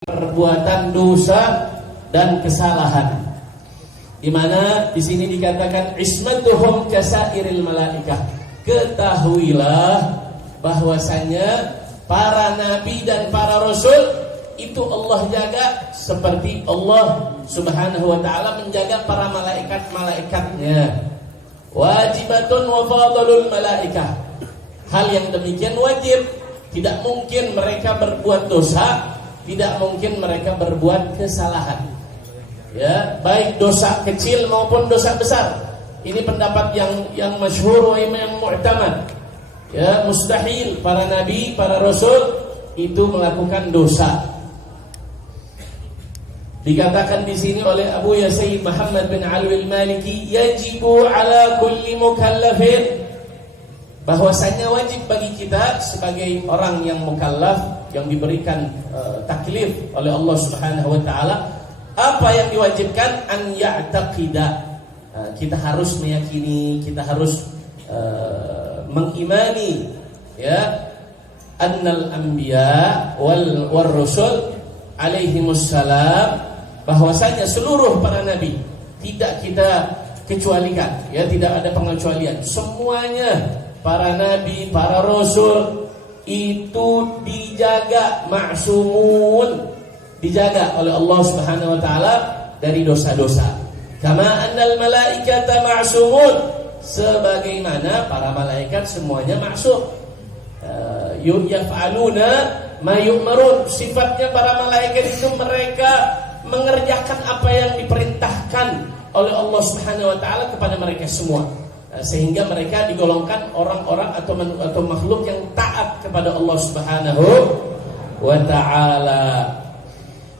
perbuatan dosa dan kesalahan. Di mana di sini dikatakan ismatuhum kasairil malaikah. Ketahuilah bahwasanya para nabi dan para rasul itu Allah jaga seperti Allah Subhanahu wa taala menjaga para malaikat-malaikatnya. Wajibatun wa fadlul malaikah. Hal yang demikian wajib. Tidak mungkin mereka berbuat dosa, tidak mungkin mereka berbuat kesalahan. Ya, baik dosa kecil maupun dosa besar. Ini pendapat yang masyhur yang mu'tamad. Ya, mustahil para nabi, para rasul itu melakukan dosa. Dikatakan di sini oleh Abu Yasaid Muhammad bin Alwi al-Maliki, yajibu ala kulli mukallafin, bahwasanya wajib bagi kita sebagai orang yang mukallaf, yang diberikan taklif oleh Allah Subhanahu wa taala, apa yang diwajibkan? An ya'taqida, kita harus meyakini, kita harus mengimani, ya, annal anbiya wal rusul alaihimussalam, bahwasanya seluruh para nabi tidak kita kecualikan, ya, tidak ada pengecualian, semuanya para nabi, para rasul itu dijaga, ma'sumun, dijaga oleh Allah Subhanahu wa taala dari dosa-dosa. Kama annal malaikata ma'sumun, sebagaimana para malaikat semuanya ma'sum. Yaf'aluna ma yu'marun, sifatnya para malaikat itu mereka mengerjakan apa yang diperintahkan oleh Allah Subhanahu wa taala kepada mereka semua. Sehingga mereka digolongkan orang-orang atau makhluk yang taat kepada Allah Subhanahu wa taala.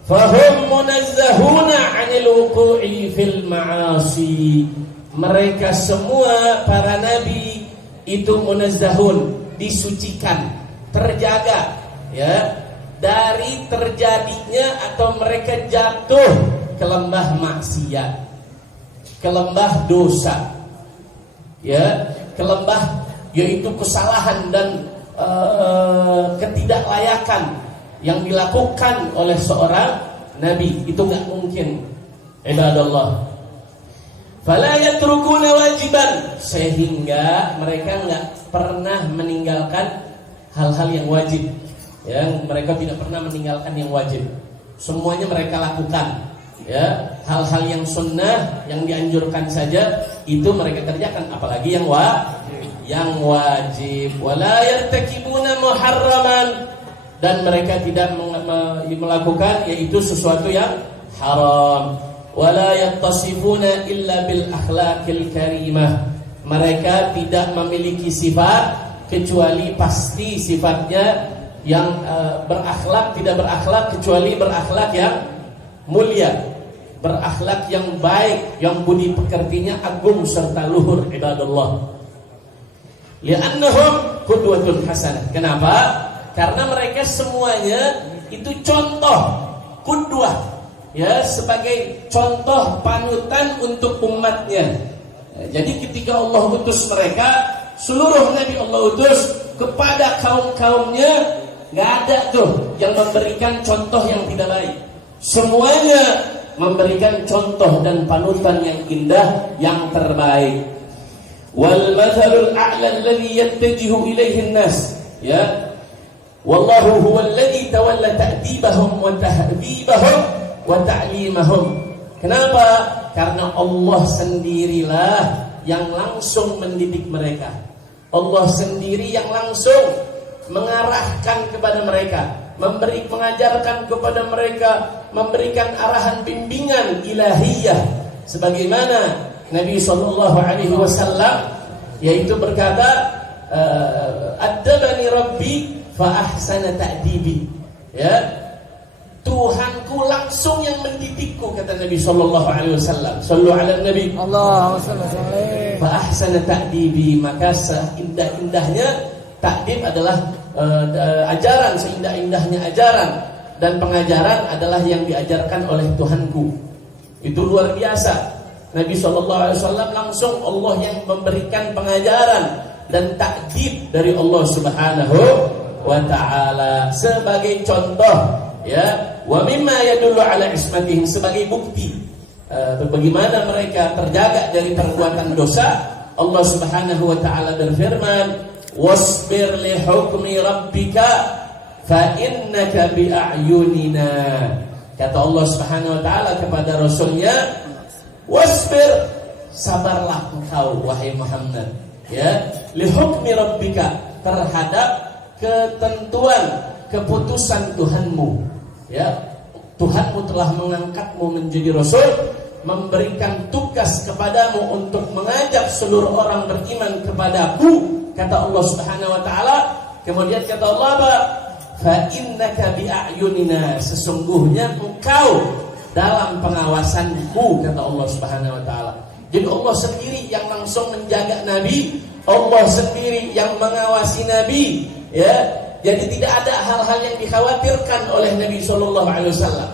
Fahum munazzahuna 'anil wuqu'i fil ma'asi. Mereka semua para nabi itu munazzahun, disucikan, terjaga, ya, dari terjadinya atau mereka jatuh ke lembah maksiat, ke lembah dosa, ya, ke lembah yaitu kesalahan dan ketidaklayakan yang dilakukan oleh seorang nabi. Itu enggak mungkin, ibadallah. Fala yatrukuna wajiban, sehingga mereka enggak pernah meninggalkan hal-hal yang wajib. Ya, mereka tidak pernah meninggalkan yang wajib. Semuanya mereka lakukan. Ya, hal-hal yang sunnah, yang dianjurkan saja itu mereka kerjakan, apalagi yang wajib. Wala yartakibuna muharraman, dan mereka tidak melakukan yaitu sesuatu yang haram. Wala yattasifuna illa bil akhlaqil karimah, mereka tidak memiliki sifat kecuali pasti sifatnya yang berakhlak, tidak berakhlak kecuali berakhlak yang mulia, berakhlak yang baik, yang budi pekertinya agung serta luhur, ibadallah. Li'annahum qudwatun hasanah. Kenapa? Karena mereka semuanya itu contoh, qudwah, ya, sebagai contoh panutan untuk umatnya. Jadi ketika Allah utus mereka, seluruh nabi Allah utus kepada kaum-kaumnya, nggak ada tuh yang memberikan contoh yang tidak baik. Semuanya memberikan contoh dan panutan yang indah, yang terbaik. Wal mathalul a'la alladhi yattajihu ilayhi an-nas, ya, wallahu huwa alladhi tawalla ta'dibahum wa tahdibahum wa ta'limahum. Kenapa? Karena Allah sendirilah yang langsung mendidik mereka. Allah sendiri yang langsung mengarahkan kepada mereka, mengajarkan kepada mereka, memberikan arahan bimbingan ilahiyah, sebagaimana Nabi sallallahu alaihi wasallam yaitu berkata, "Addabani Rabbi fa ahsana ta'dibi." Ya, Tuhanku langsung yang mendidikku, kata Nabi sallallahu alaihi wasallam. Sallu ala Nabi. Allahumma shalli alaihi. Fa ahsana ta'dibi, maka seindah-indahnya ta'dib adalah ajaran, seindah-indahnya ajaran dan pengajaran adalah yang diajarkan oleh Tuhanku. Itu luar biasa. Nabi SAW langsung Allah yang memberikan pengajaran dan ta'dib dari Allah Subhanahu wa ta'ala sebagai contoh, ya, wa mimma yadullu ala ismatihim, sebagai bukti bagaimana mereka terjaga dari perbuatan dosa. Allah Subhanahu wa taala berfirman, wasbir li hukmi rabbika fa innaka bi a'yunina. Kata Allah Subhanahu wa taala kepada rasulnya, wasbir, sabarlah engkau wahai Muhammad, ya, li hukmi rabbika, terhadap ketentuan keputusan Tuhanmu, ya. Tuhanmu telah mengangkatmu menjadi rasul, memberikan tugas kepadamu untuk mengajak seluruh orang beriman kepadaku, kata Allah Subhanahu wa taala. Kemudian kata Allah apa? Fa innaka bi a'yunina, sesungguhnya engkau dalam pengawasanku, kata Allah Subhanahu wa taala. Jadi Allah sendiri yang langsung menjaga Nabi, Allah sendiri yang mengawasi Nabi, ya. Jadi tidak ada hal-hal yang dikhawatirkan oleh Nabi sallallahu alaihi wasallam,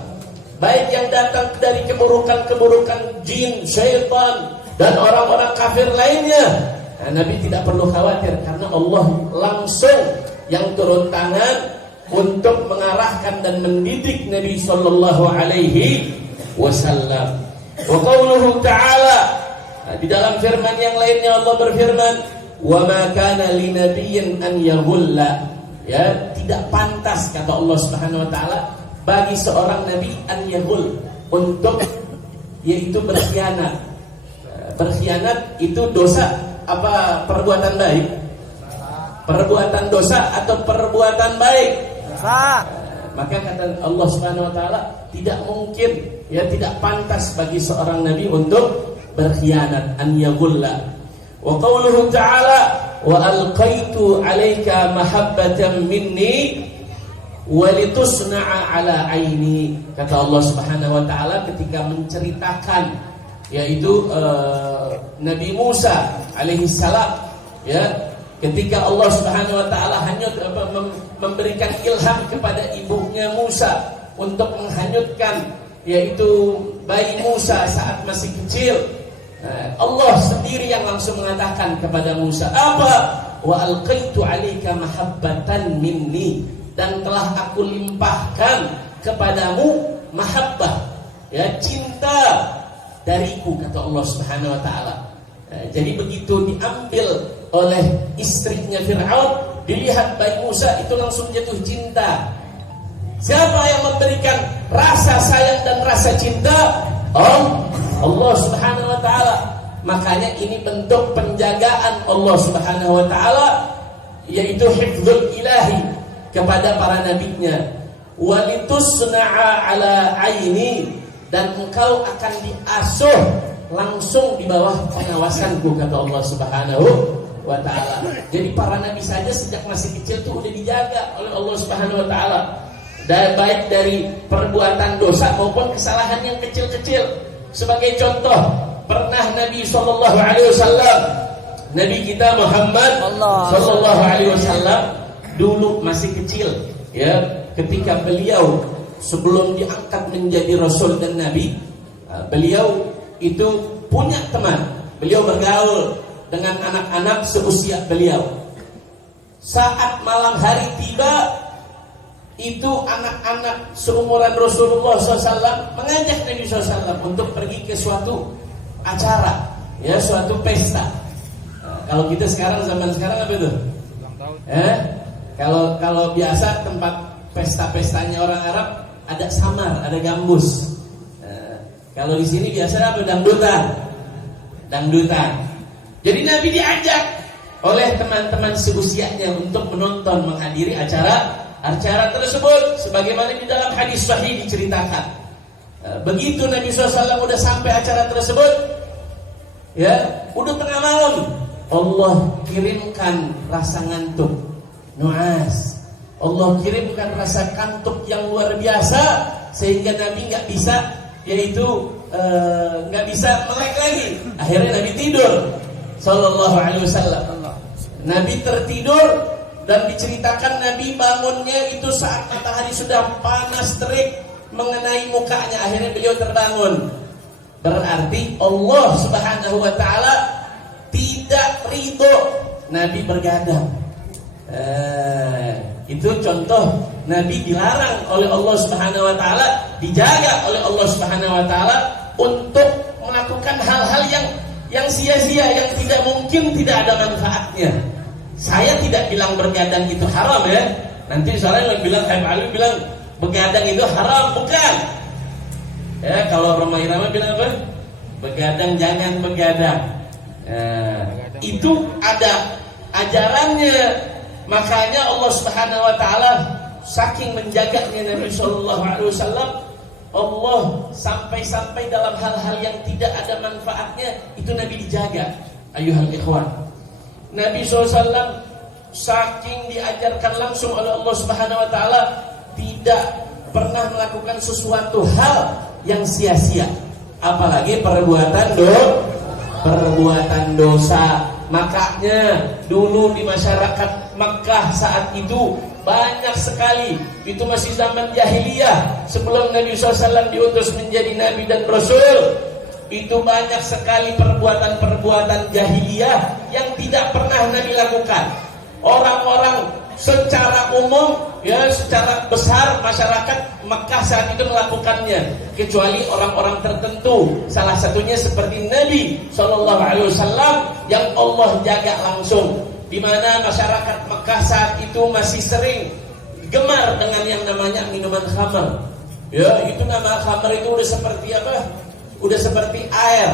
baik yang datang dari keburukan-keburukan jin, syaitan, dan orang-orang kafir lainnya. Nabi tidak perlu khawatir karena Allah langsung yang turun tangan untuk mengarahkan dan mendidik Nabi sallallahu alaihi wasallam. Wa qauluhu ta'ala, di dalam firman yang lainnya Allah berfirman, wa ma kana linabiyyin an yaghulla, ya, tidak pantas, kata Allah Subhanahu wa taala, bagi seorang nabi an yaghul, untuk yaitu berkhianat. Berkhianat itu dosa apa perbuatan baik? Perbuatan dosa atau perbuatan baik? Maka kata Allah Subhanahu wa taala, tidak mungkin, ya, tidak pantas bagi seorang nabi untuk berkhianat, an yaghulla. Wa qauluhu ta'ala, wa alqaitu 'alaika mahabbatan minni wa litusna'a 'ala 'aini. Kata Allah Subhanahu wa taala ketika menceritakan, yaitu Nabi Musa alaihi salam, ya, ketika Allah Subhanahu wa taala hanyut memberikan ilham kepada ibunya Musa untuk menghanyutkan, yaitu bayi Musa saat masih kecil. Allah sendiri yang langsung mengatakan kepada Musa apa? Wa alqaitu 'alaika mahabbatan minni, dan telah aku limpahkan kepadamu mahabbah, ya, cinta dariku, kata Allah Subhanahu wa taala. Jadi begitu diambil oleh istrinya Fir'aun, dilihat bayi Musa itu langsung jatuh cinta. Siapa yang memberikan rasa sayang dan rasa cinta? Allah Subhanahu wa taala. Makanya ini bentuk penjagaan Allah Subhanahu wa taala, yaitu hifdzul ilahi kepada para nabinya. Walitusna'a 'ala 'aini, dan engkau akan diasuh langsung di bawah pengawasanku, kata Allah Subhanahu wa taala. Jadi para nabi saja sejak masih kecil tuh udah dijaga oleh Allah Subhanahu wa taala, dan baik dari perbuatan dosa maupun kesalahan yang kecil-kecil. Sebagai contoh, pernah Nabi sallallahu alaihi wasallam, Nabi kita Muhammad sallallahu alaihi wasallam dulu masih kecil, ya, ketika beliau sebelum diangkat menjadi rasul dan nabi, beliau itu punya teman. Beliau bergaul dengan anak-anak seusia beliau. Saat malam hari tiba, itu anak-anak seumuran Rasulullah SAW mengajak Nabi SAW untuk pergi ke suatu acara, ya, suatu pesta. Kalau kita sekarang, zaman sekarang apa itu? Kalau biasa tempat pesta-pestanya orang Arab ada samar, ada gambus. Kalau di sini biasa apa? Dangdutan. Jadi Nabi diajak oleh teman-teman seusianya untuk menonton, menghadiri acara tersebut, sebagaimana di dalam hadis sahih diceritakan. Begitu Nabi SAW udah sampai acara tersebut, ya, udah tengah malam, Allah kirimkan rasa ngantuk, nuas. Allah kirimkan rasa kantuk yang luar biasa, sehingga Nabi nggak bisa, yaitu nggak bisa melek lagi. Akhirnya Nabi tidur, sallallahu alaihi wasallam. Nabi tertidur. Dan diceritakan Nabi bangunnya itu saat matahari sudah panas terik mengenai mukanya. Akhirnya beliau terbangun. Berarti Allah Subhanahu wa taala tidak ridho Nabi bergadang. Itu contoh Nabi dilarang oleh Allah Subhanahu wa taala, dijaga oleh Allah Subhanahu wa taala untuk melakukan hal-hal yang sia-sia, yang tidak mungkin tidak ada manfaatnya. Saya tidak bilang bergadang itu haram ya. Nanti soalnya yang bilang Habib Ali bilang begadang itu haram, bukan. Ya, kalau Roma Irama bilang apa? Begadang jangan begadang. Itu ada ajarannya. Makanya Allah Subhanahu wa taala saking menjaganya Nabi sallallahu alaihi wasallam, Allah sampai-sampai dalam hal-hal yang tidak ada manfaatnya itu Nabi dijaga. Ayuhal ikhwan. Nabi SAW saking diajarkan langsung oleh Allah Subhanahu wa taala tidak pernah melakukan sesuatu hal yang sia-sia, apalagi perbuatan dosa. Makanya dulu di masyarakat Makkah saat itu banyak sekali, itu masih zaman jahiliyah sebelum Nabi SAW diutus menjadi Nabi dan Rasul. Itu banyak sekali perbuatan-perbuatan jahiliyah yang tidak pernah Nabi lakukan. Orang-orang secara umum, ya secara besar masyarakat Makkah saat itu melakukannya, kecuali orang-orang tertentu. Salah satunya seperti Nabi Shallallahu Alaihi Wasallam yang Allah jaga langsung, di mana masyarakat Makkah saat itu masih sering gemar dengan yang namanya minuman khamar. Ya, itu nama khamar itu udah seperti apa? Udah seperti air.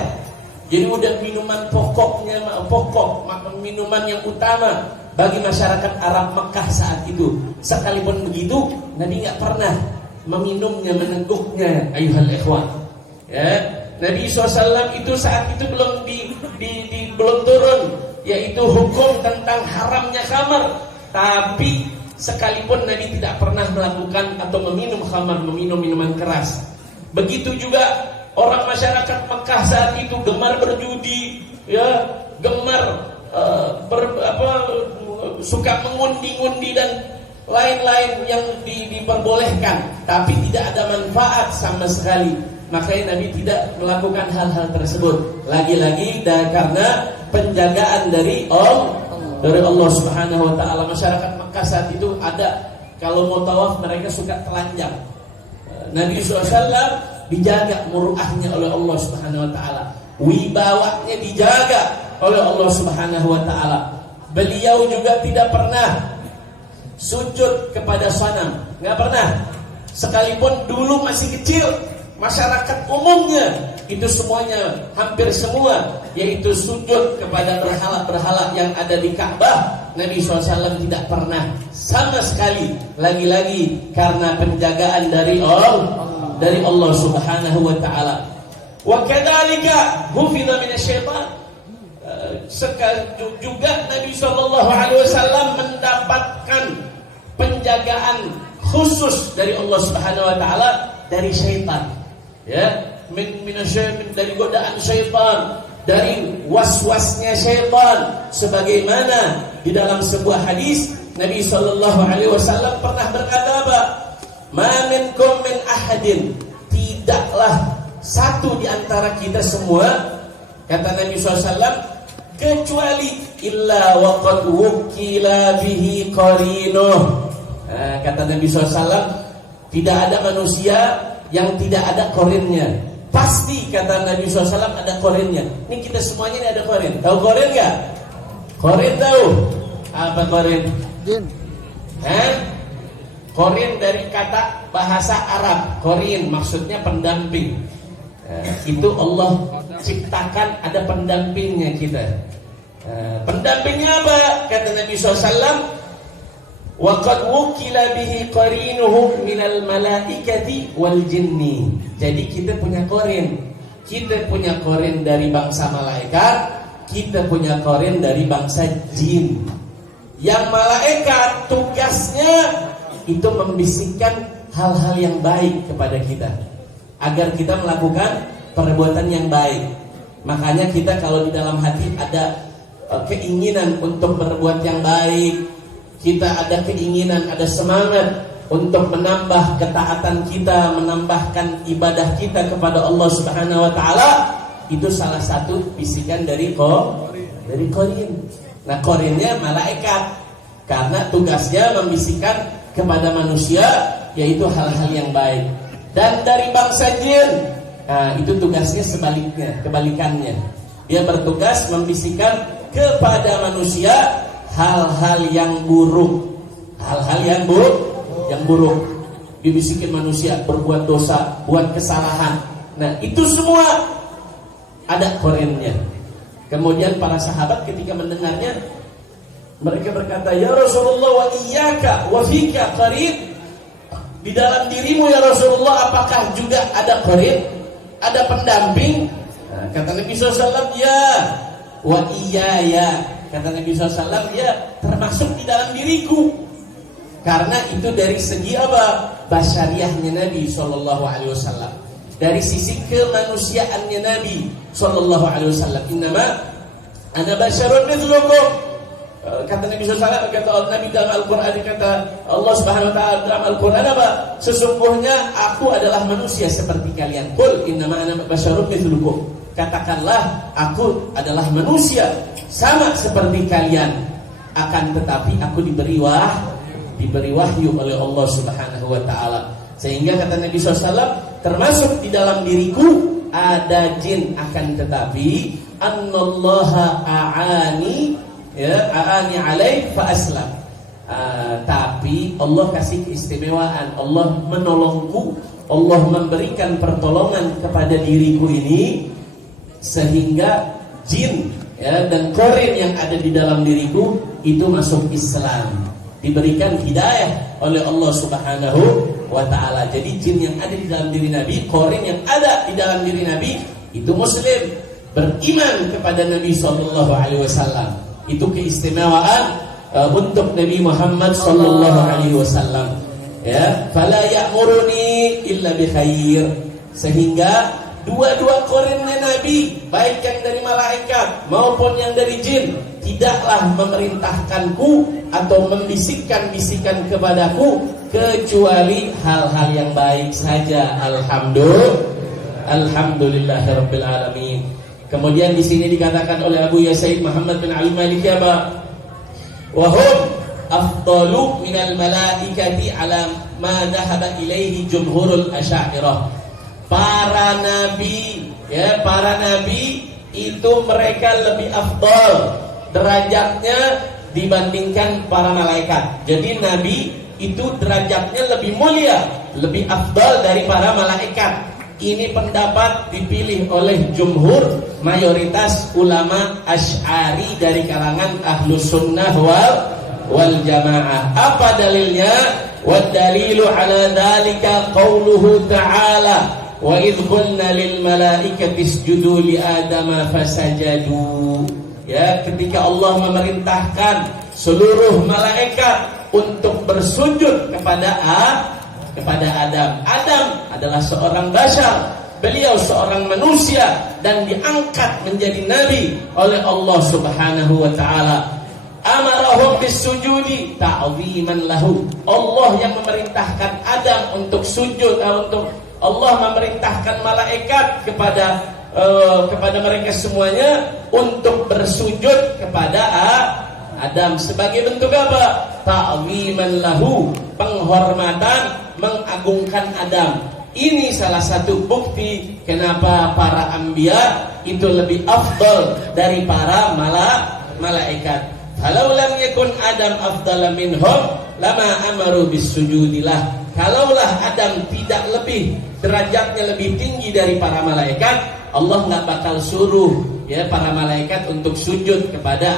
Jadi udah minuman pokoknya, minuman yang utama bagi masyarakat Arab Makkah saat itu. Sekalipun begitu, Nabi nggak pernah meminumnya, meneguknya. Ayuhal ikhwan. Ya, Nabi SAW itu saat itu belum turun, yaitu hukum tentang haramnya khamar. Tapi sekalipun Nabi tidak pernah melakukan atau meminum khamar, meminum minuman keras. Begitu juga orang masyarakat Mekah saat itu gemar berjudi, ya, gemar suka mengundi-undi dan lain-lain yang diperbolehkan, tapi tidak ada manfaat sama sekali. Makanya Nabi tidak melakukan hal-hal tersebut. Lagi-lagi karena penjagaan dari Allah Subhanahu wa taala. Masyarakat Mekah saat itu ada, kalau mau tawaf mereka suka telanjang. Nabi SAW dijaga muruahnya oleh Allah Subhanahu wa taala. Wibawanya dijaga oleh Allah Subhanahu wa taala. Beliau juga tidak pernah sujud kepada sanam, enggak pernah. Sekalipun dulu masih kecil, masyarakat umumnya itu semuanya, hampir semua, yaitu sujud kepada berhala-berhala yang ada di Ka'bah. Nabi SAW tidak pernah sama sekali. Lagi-lagi karena penjagaan dari Allah Subhanahu wa taala. Wa kadzalika hufidha minasyaitan. Juga Nabi SAW mendapatkan penjagaan khusus dari Allah Subhanahu wa taala dari syaitan. Ya, dari godaan syaitan, dari was-wasnya syaitan, sebagaimana di dalam sebuah hadis Nabi SAW pernah berkata apa? Ma minkum min ahadin, tidaklah satu di antara kita semua, kata Nabi SAW, kecuali illa waqad wukila bihi qarinuh. Kata Nabi SAW, tidak ada manusia yang tidak ada korinnya. Pasti kata Nabi SAW ada korinnya. Ini kita semuanya ini ada korin. Tahu korin gak? Korin tahu? Apa korin? Jin. Korin dari kata bahasa Arab. Korin maksudnya pendamping. Itu Allah ciptakan, ada pendampingnya kita. Pendampingnya apa? Kata Nabi SAW, wa qad wukila bihi qarinuhu minal malaikati wal jinni. Jadi kita punya korin. Kita punya korin dari bangsa malaikat, kita punya korin dari bangsa jin. Yang malaikat tugasnya itu membisikkan hal-hal yang baik kepada kita, agar kita melakukan perbuatan yang baik. Makanya kita kalau di dalam hati ada keinginan untuk berbuat yang baik, kita ada keinginan, ada semangat untuk menambah ketaatan kita, menambahkan ibadah kita kepada Allah Subhanahu wa taala, itu salah satu bisikan dari korin. Nah, korinnya malaikat, karena tugasnya membisikkan kepada manusia, yaitu hal-hal yang baik. Dan dari bangsa jin, itu tugasnya sebaliknya, kebalikannya. Dia bertugas membisikkan kepada manusia hal-hal yang buruk. Hal-hal yang buruk. Dibisikin manusia berbuat dosa, buat kesalahan. Nah, itu semua ada Qur'annya. Kemudian para sahabat ketika mendengarnya, mereka berkata, "Ya Rasulullah, wa iyyaka wa fika qarin." Di dalam dirimu ya Rasulullah, apakah juga ada qarin? Ada pendamping? Nah, kata Nabi SAW, ya. Wa iyaya, kata Nabi SAW, ya, termasuk di dalam diriku. Karena itu dari segi apa? Basyariahnya Nabi SAW. Dari sisi kemanusiaannya Nabi SAW. Innama ana basyarun mithlukum. Kata Nabi SAW, kata Nabi dalam Al-Quran, kata Allah Subhanahu Wa Taala dalam Al-Quran apa? Sesungguhnya aku adalah manusia seperti kalian. Qul innama ana basyarun mithlukum. Katakanlah aku adalah manusia sama seperti kalian. Akan tetapi aku diberi wahyu oleh Allah Subhanahu Wa Taala. Sehingga kata Nabi SAW, termasuk di dalam diriku ada jin, akan tetapi annallaha a'ani, ya, a'ani alaih fa aslam. Tapi Allah kasih keistimewaan, Allah menolongku, Allah memberikan pertolongan kepada diriku ini, sehingga jin, ya, dan qarin yang ada di dalam diriku itu masuk Islam, diberikan hidayah oleh Allah Subhanahu wa Ta'ala. Jadi jin yang ada di dalam diri Nabi, qarin yang ada di dalam diri Nabi itu muslim, beriman kepada Nabi SAW. Itu keistimewaan untuk Nabi Muhammad SAW. Ya, fala ya'muruni illa bi khair. Sehingga dua-dua qarinnya Nabi, baik yang dari malaikat maupun yang dari jin, tidaklah memerintahkanku atau membisikkan bisikan kepadaku kecuali hal-hal yang baik saja. Alhamdulillahirabbil alamin. Kemudian di sini dikatakan oleh Abu Yasaid Muhammad bin Ali Maliki apa? Wa hum afdalu minal malaikati ala ma dhahaba ilaihi jumhurul asy'ariyah. Para nabi, ya, para nabi itu mereka lebih afdal derajatnya dibandingkan para malaikat. Jadi nabi itu derajatnya lebih mulia, lebih afdal dari para malaikat. Ini pendapat dipilih oleh jumhur, mayoritas ulama Asy'ari dari kalangan Ahlus Sunnah wal Jamaah. Apa dalilnya? Wad dalilu ala dzalika qauluhu ta'ala, wa idh qulna lil malaikati isjudu li adama fasajadu. Ya, ketika Allah memerintahkan seluruh malaikat untuk bersujud kepada Adam. Adam adalah seorang bashar, beliau seorang manusia dan diangkat menjadi nabi oleh Allah Subhanahu wa Ta'ala. Amarahum bisujudi ta'ziman lahu. Allah yang memerintahkan Adam untuk sujud, untuk Allah memerintahkan malaikat kepada mereka semuanya untuk bersujud kepada Adam sebagai bentuk apa? Ta'ziman lahu, penghormatan, mengagungkan Adam. Ini salah satu bukti kenapa para anbiya itu lebih afdal dari para malaikat. Kalau lam yakun Adam afdala minhum lama amaru bisujudilah. Kalaulah Adam tidak lebih derajatnya lebih tinggi dari para malaikat, Allah nggak bakal suruh, ya, para malaikat untuk sujud kepada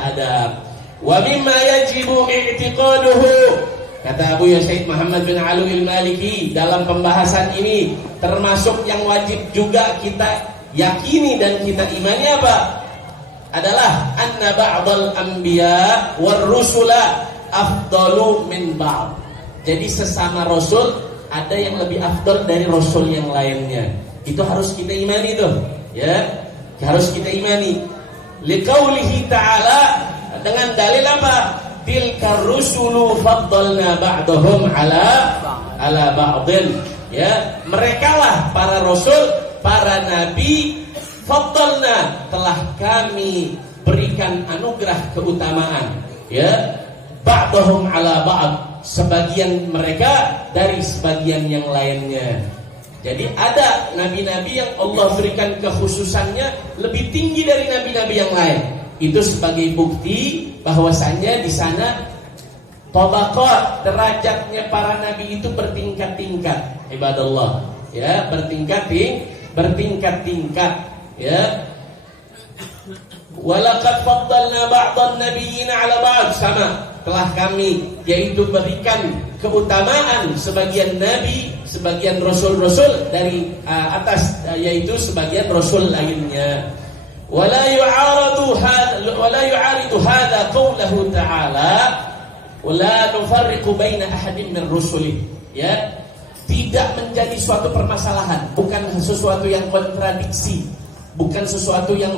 Adam. Wa mimma yajibu i'tiqaduhu, kata Abu Yasaid Muhammad bin Ali al-Maliki dalam pembahasan ini, termasuk yang wajib juga kita yakini dan kita imani apa? Adalah anna ba'dal anbiya war rusula afdalu min ba'd. Jadi sesama rasul ada yang lebih afdal dari rasul yang lainnya. Itu harus kita imani tuh, ya. Harus kita imani. Liqaulihi ta'ala, dengan dalil apa? Tilkar rusulu faddalna ba'dahum ala ba'din. Ya, merekalah para rasul, para nabi, faddalna, telah kami berikan anugerah keutamaan, ya. ba'dahum ala ba'd, sebagian mereka dari sebagian yang lainnya. Jadi ada nabi-nabi yang Allah berikan kekhususannya lebih tinggi dari nabi-nabi yang lain. Itu sebagai bukti bahwasannya di sana tabaqat, derajatnya para nabi itu bertingkat-tingkat. Ibadallah, ya, bertingkat-tingkat, ya. Walaqad faddalna ba'dhan nabiyyina 'ala ba'd, sama telah kami yaitu berikan keutamaan sebagian nabi, sebagian rasul-rasul dari atas yaitu sebagian rasul lainnya. Wala yu'aridu hadha qawluhu ta'ala wala nufarriqu baina ahadin min rusulih, ya. Tidak menjadi suatu permasalahan, bukan sesuatu yang kontradiksi, bukan sesuatu yang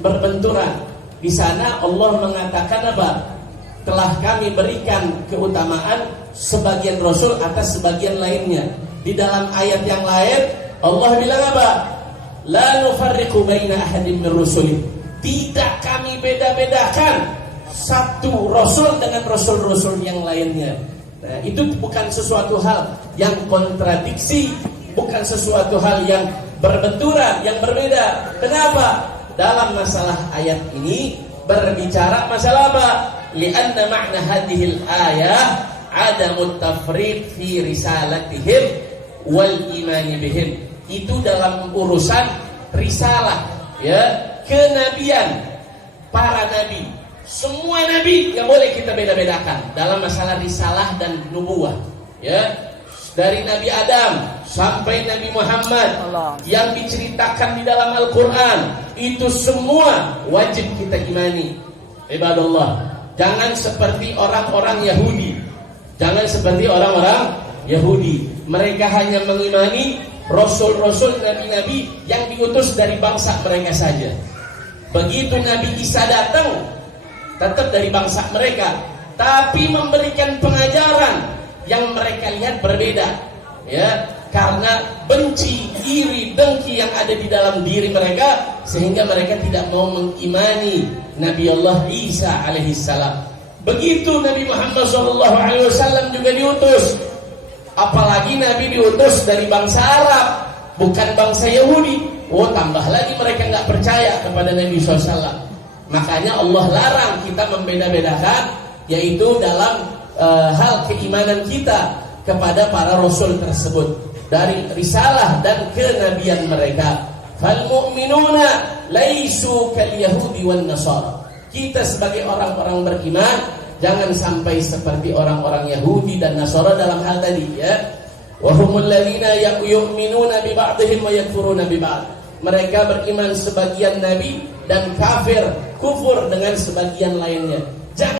berbenturan. Di sana Allah mengatakan apa? Telah kami berikan keutamaan sebagian rasul atas sebagian lainnya. Di dalam ayat yang lain Allah bilang apa? La nufarriqu baina ahadin min rusulih. Tidak kami beda-bedakan satu rasul dengan rasul-rasul yang lainnya. Nah, itu bukan sesuatu hal yang kontradiksi, bukan sesuatu hal yang berbenturan, yang berbeda. Kenapa? Dalam masalah ayat ini berbicara masalah apa? Lianna ma'na hadhil ayah adamut tafriq fi risalatihim wal imani bihim. Itu dalam urusan risalah, ya, kenabian para nabi. Semua nabi nggak boleh kita beda-bedakan dalam masalah risalah dan nubuwah, ya. Dari Nabi Adam sampai Nabi Muhammad yang diceritakan di dalam Al-Quran, itu semua wajib kita imani. Ibadallah, jangan seperti orang-orang Yahudi. Jangan seperti orang-orang Yahudi. Mereka hanya mengimani rasul-rasul, nabi-nabi yang diutus dari bangsa mereka saja. Begitu Nabi Isa datang, tetap dari bangsa mereka, tapi memberikan pengajaran yang mereka lihat berbeda, ya, karena benci, iri, dengki yang ada di dalam diri mereka, sehingga mereka tidak mau mengimani Nabi Allah Isa alaihissalam. Begitu Nabi Muhammad SAW juga diutus, apalagi Nabi diutus dari bangsa Arab, bukan bangsa Yahudi. Oh, tambah lagi mereka nggak percaya kepada Nabi SAW. Makanya Allah larang kita membeda-bedakan, yaitu dalam hal keimanan kita kepada para rasul tersebut dari risalah dan kenabian mereka. Fal mu'minuna laisu kal yahudi wan nasara. Kita sebagai orang-orang beriman jangan sampai seperti orang-orang Yahudi dan Nasara dalam hal tadi, ya. Wa humul ladzina yu'minuna bi ba'dihim wa yakfuruna bi ba'd. Mereka beriman sebagian nabi dan kufur dengan sebagian lainnya.